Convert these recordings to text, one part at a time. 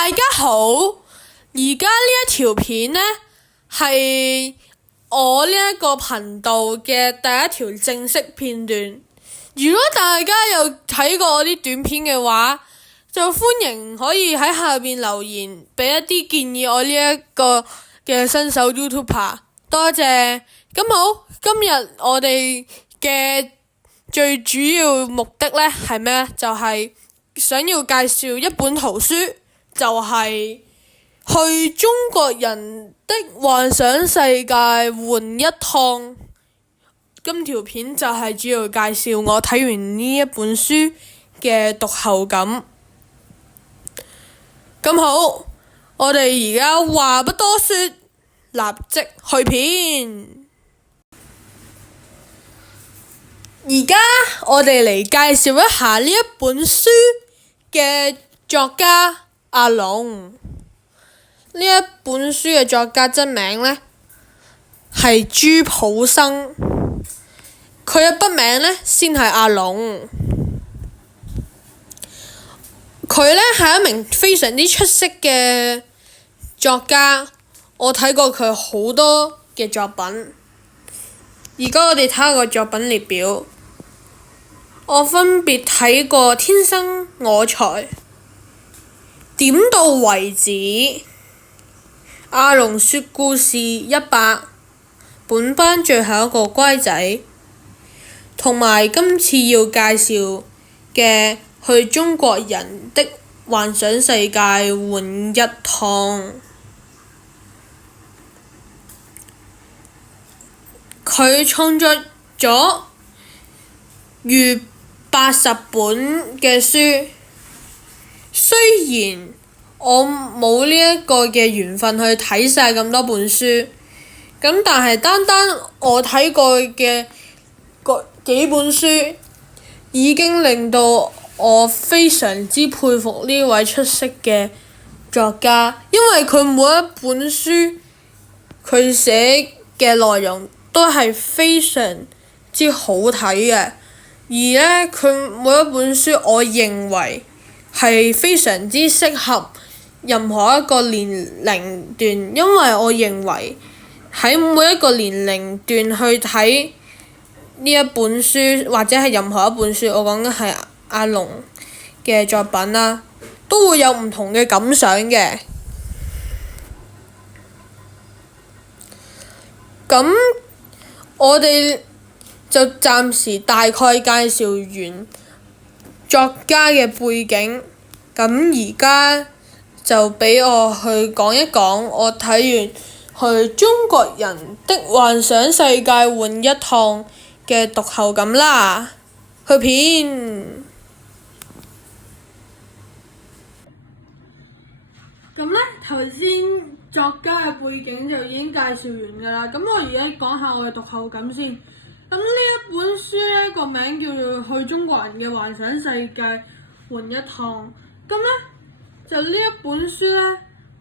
大家好，而家呢一條片呢，係我呢一個頻道嘅第一條正式片段。如果大家有睇過我啲短片嘅話，就歡迎可以喺下面留言，俾一啲建議我呢一個嘅新手 YouTuber。多謝。咁好，今日我哋嘅最主要目的呢係咩呢？就係想要介紹一本圖書，就係去中國人的幻想世界玩一趟。今條片就係主要介紹我睇完呢一本書嘅讀後感。咁好，我哋而家話不多說，立即去片。而家我哋嚟介紹一下呢一本書嘅作家阿龍。呢一本書嘅作家真名呢係朱普生，佢嘅筆名呢先係阿龍。佢呢係一名非常之出色嘅作家，我睇過佢好多嘅作品。而家我哋睇下個作品列表，我分別睇過《天生我材》、《點到為止》、《阿龍說故事100》、本班最後一個乖仔，同埋今次要介紹嘅去中國人的幻想世界玩一趟。佢創作咗逾80本嘅書，雖然我冇呢一個嘅緣分去睇晒咁多本書，咁但係單單我睇過嘅幾本書已經令到我非常之佩服呢位出色嘅作家，因為佢每一本書佢寫嘅內容都係非常之好睇嘅，而呢，佢每一本書我認為係非常之適合任何一個年齡段，因為我認為喺每一個年齡段去睇呢一本書或者係任何一本書，我講緊係阿龍嘅作品啦，都會有唔同嘅感想嘅。咁我哋就暫時大概介紹完作家嘅背景，咁而家就俾我去講一講我睇完去中國人的幻想世界玩一趟嘅讀後感啦。去片。咁呢，頭先作家嘅背景就已經介紹完㗎啦。咁我而家講下我嘅讀後感先。咁呢一本書呢個名叫做《去中國人嘅幻想世界玩一趟》。咁呢，就呢一本書呢，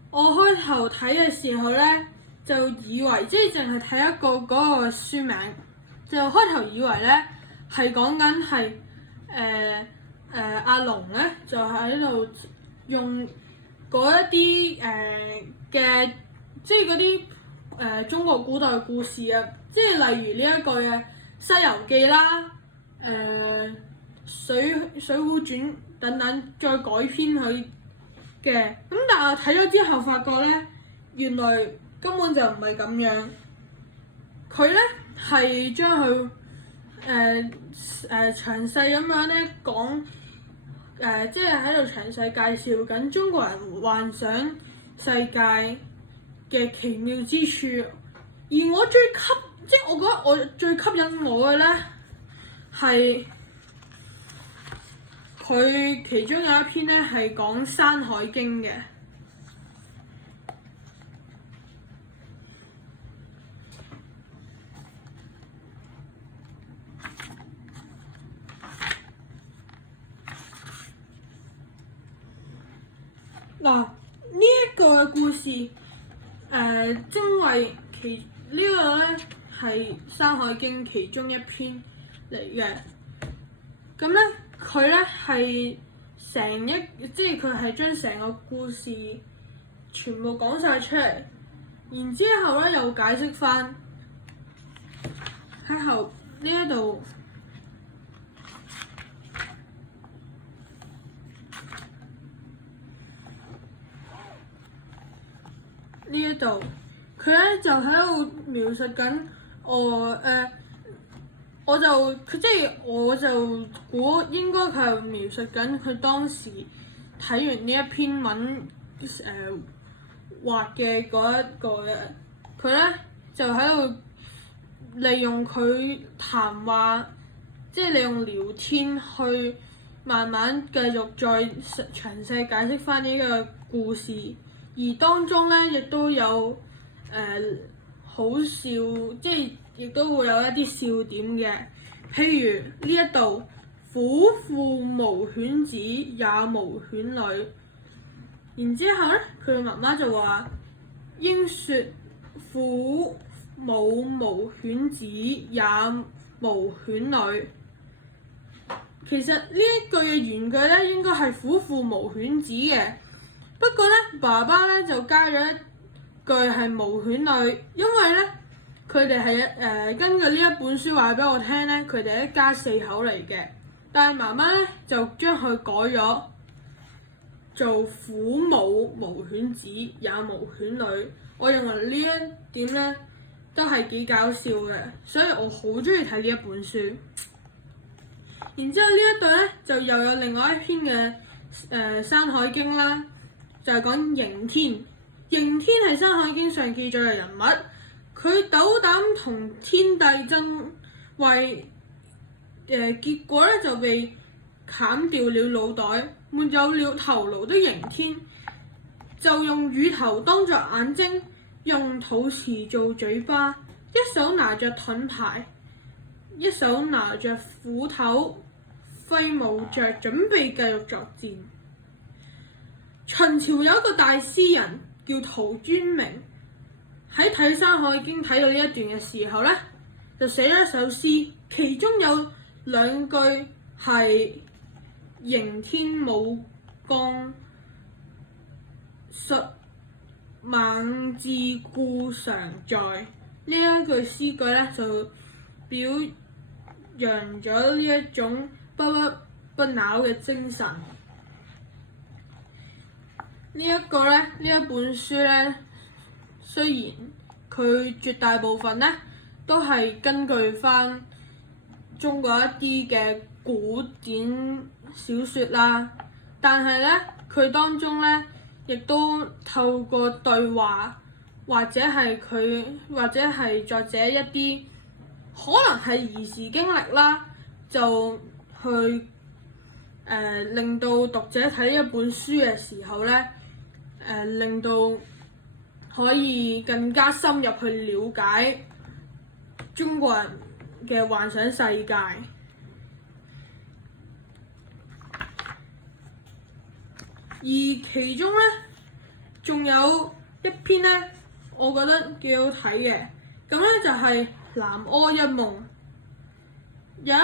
我開頭睇嘅時候呢，就以為即係淨係睇一個嗰個書名，就開頭以為呢係講緊係阿龍呢，就喺度用嗰一啲嘅即係嗰啲中國古代故事啊，即係例如呢一個嘅《西遊記》啦、水滸傳等等，再改編佢嘅。咁但係睇咗之後發覺呢，原來根本就唔係咁樣。佢呢係將佢詳細咁樣呢講，即係喺度詳細介紹緊中國人幻想世界嘅奇妙之處。而我即係我覺得我最吸引我嘅呢，係佢其中有一篇呢係講《山海經》嘅。嗱，呢一個故事，因為呢個呢係《山海經》其中一篇嚟嘅。咁呢，佢呢係寫即係佢係將成個故事全部講晒出嚟，然之後咧又解釋翻喺後呢一度。呢一度佢咧就喺度描述緊我就估應該佢係描述緊佢當時睇完呢一篇文畫嘅嗰一個嘅，佢咧就喺度利用佢談話，即係利用聊天去慢慢繼續再詳細解釋翻呢個故事。而當中咧，亦都有好笑，即係亦都會有一啲笑點嘅。譬如呢一度，虎父無犬子，也無犬女。然之後咧，佢嘅媽媽就話：應說父母無犬子，也無犬女。其實呢一句嘅原句咧，應該係虎父無犬子嘅。不過咧，爸爸咧就加咗一句係無犬女，因為咧佢哋係根據呢一本書話俾我聽咧，佢哋係一家四口嚟嘅。但係媽媽咧就將佢改咗做虎母無犬子，也無犬女。我認為呢一點咧都係幾搞笑嘅，所以我好中意睇呢一本書。然之後呢一度咧就又有另外一篇嘅《山海經》啦。就係講刑天，刑天係《山海經》上記載嘅人物，佢斗膽同天帝爭位，結果咧就被砍掉了腦袋，沒有了頭顱的刑天，就用乳頭當作眼睛，用肚臍做嘴巴，一手拿着盾牌，一手拿着斧頭，揮舞着準備繼續作戰。秦朝有一個大詩人叫陶淵明，喺睇《山海經》睇到呢一段嘅時候咧，就寫咗一首詩，其中有兩句係刑天武剛，術猛志固常在。呢一句詩句咧就表揚咗呢一種不屈不撓嘅精神。呢一本書咧，雖然佢絕大部分咧都係根據翻中國一啲嘅古典小説啦，但係咧佢當中咧亦都透過對話或者係作者一啲可能係兒時經歷啦，就去令到讀者睇呢一本書嘅時候咧，令到可以更加深入去了解中國人嘅幻想世界。而其中咧，仲有一篇咧，我覺得幾好睇嘅。咁咧就係南柯一夢，有一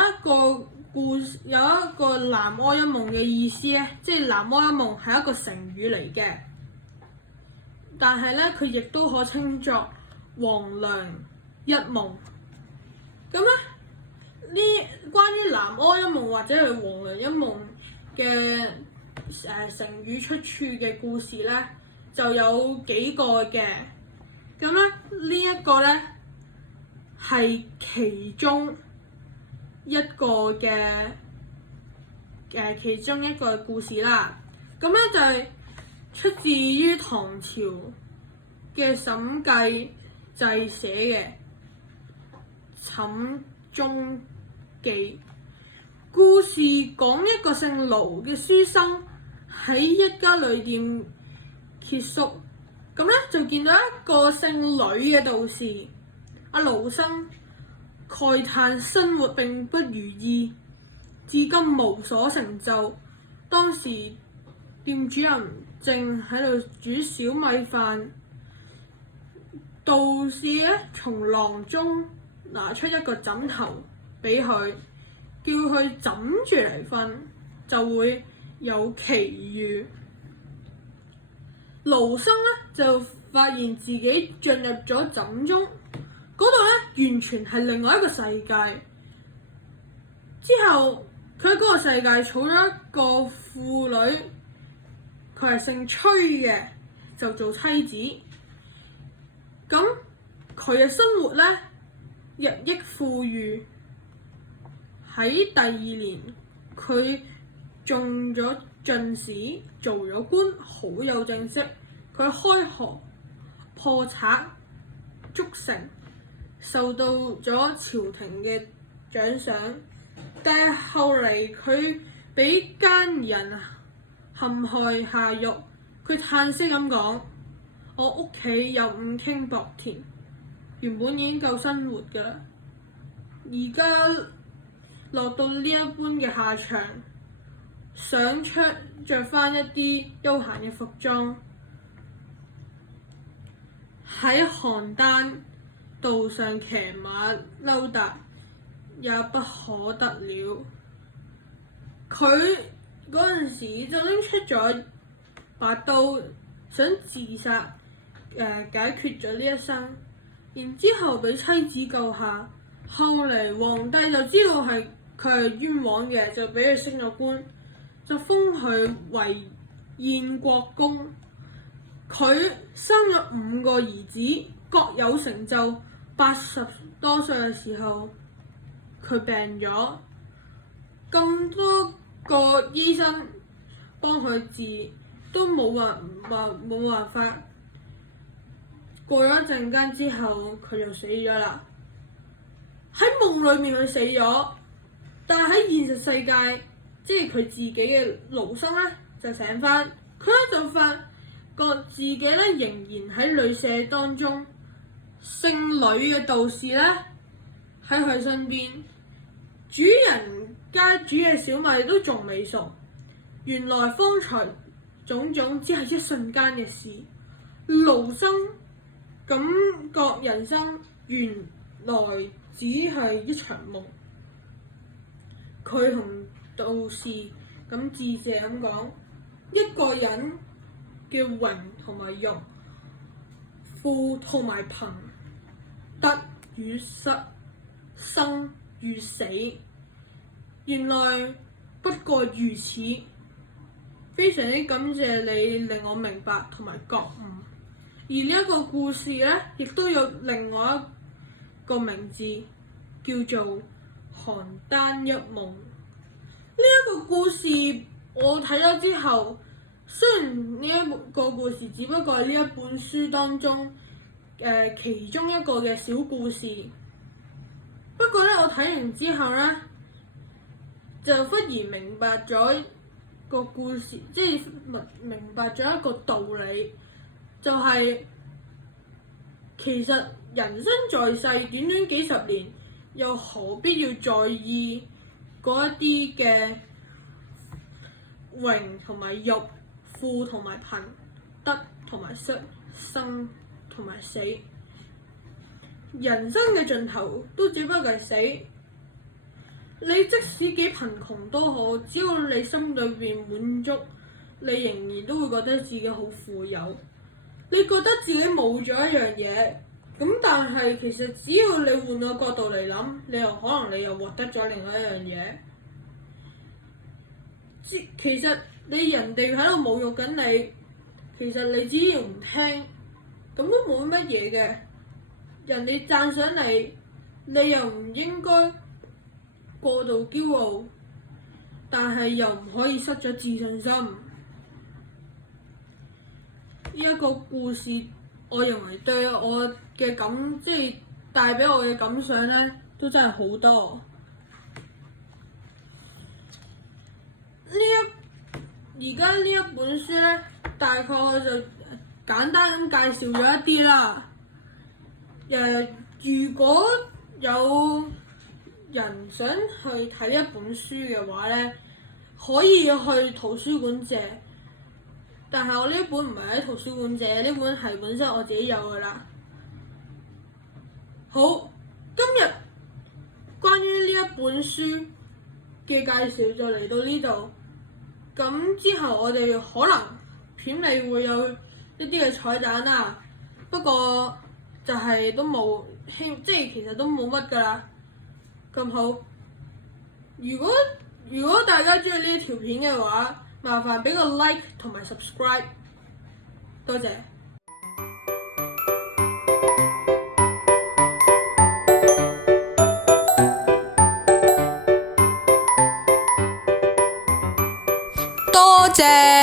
個南柯一夢嘅意思咧，即係南柯一夢係一個成語嚟嘅。但係咧，佢亦都可稱作黃粱一夢。咁咧，呢關於南柯一夢或者係黃粱一夢嘅成語出處嘅故事咧，就有幾個嘅。咁咧，呢一個咧係其中一個嘅其中一個故事啦。咁咧就係出自於唐朝嘅沈繼濟寫嘅《寢中記》。故事講一個姓盧嘅書生喺一家旅店歇宿，咁咧就見到一個姓呂嘅道士。阿盧生慨嘆生活並不如意，至今無所成就。當時店主人正喺度煮小米飯，道士咧從囊中拿出一個枕頭俾佢，叫佢枕住嚟瞓，就會有奇遇。盧生呢就發現自己進入咗枕中，嗰度呢完全係另外一個世界。之後佢喺嗰個世界儲咗一個婦女，佢係姓崔嘅，就做妻子。咁佢嘅生活呢，日益富裕。喺第二年，佢中咗進士，做咗官，好有正式。佢開河破賊築城，受到咗朝廷嘅獎賞。但係後嚟佢俾奸人陷害下獄，佢嘆息咁講：我屋企有5頃薄田，原本已經夠生活㗎啦，而家落到呢一般嘅下場，想着返一啲休閒嘅服裝，喺邯鄲道上騎馬溜達也不可得了。佢嗰陣時就拎出咗把刀，想自殺，解決咗呢一生。然之後俾妻子救下，後嚟皇帝就知道佢係冤枉嘅，就俾佢升咗官，就封佢為燕國公。佢生咗5個兒子，各有成就。80多歲嘅時候，佢病咗，咁多個醫生幫佢治，都冇辦法。過咗一陣間之後，佢就死咗啦。喺夢裏面佢死咗，但係喺現實世界，即係佢自己嘅盧生咧，就醒翻。佢咧就發覺自己咧仍然喺旅社當中，姓呂嘅道士咧喺佢身邊，主人家煮嘅小米都仲未熟。原來方才種種只係一瞬間嘅事。盧生感覺人生原來只係一場夢。佢同道士咁致謝咁講：一個人嘅榮同埋辱，富同埋貧，得與失，生與死，原來不過如此。非常之感謝你令我明白同埋覺悟。而呢一個故事呢，亦都有另外一個名字，叫做《邯鄲一夢》。呢一個故事我睇咗之後，雖然呢一個故事只不過係呢一本書當中其中一個嘅小故事，不過呢，我睇完之後呢，就忽然明白咗個故事，即係明白咗一個道理，就係其實人生在世短短幾十年，又何必要在意嗰一啲嘅榮同埋辱、富同埋貧、得同埋失、生同埋死。人生嘅盡頭都只不過係死。你即使幾貧窮都好，只要你心裏邊滿足，你仍然都會覺得自己好富有。你覺得自己冇咗一樣嘢，咁但係其實只要你換個角度嚟諗，你又可能你又獲得咗另外一樣嘢。其實你人哋喺度侮辱緊你，其實你只要唔聽，咁都冇乜嘢嘅。人哋讚賞你，你又唔應該過度驕傲，但係又唔可以失咗自信心。呢一個故事，我認為對我嘅即係帶俾我嘅感想咧，都真係好多。而家呢一本書咧，大概我就簡單咁介紹咗一啲啦。如果有人想去睇一本書嘅話咧，可以去圖書館借。但係我呢本唔係喺圖書館借，呢本係本身我自己有㗎啦。好，今日關於呢一本書嘅介紹就嚟到呢度。咁之後我哋可能片尾會有一啲嘅彩蛋啦，不過就係都冇即係其實都冇乜㗎啦。咁好，如果大家中意呢一條片嘅話，麻煩俾個 like 同埋 subscribe，多謝。多謝。